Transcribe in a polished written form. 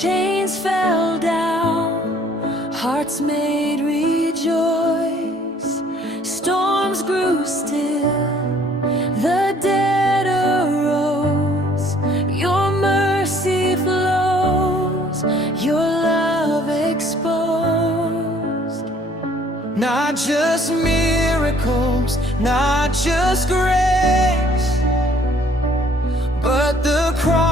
Chains fell down, hearts made rejoice. Storms grew still, the dead arose. Your mercy flows, your love exposed. Not just miracles, not just grace, but the cross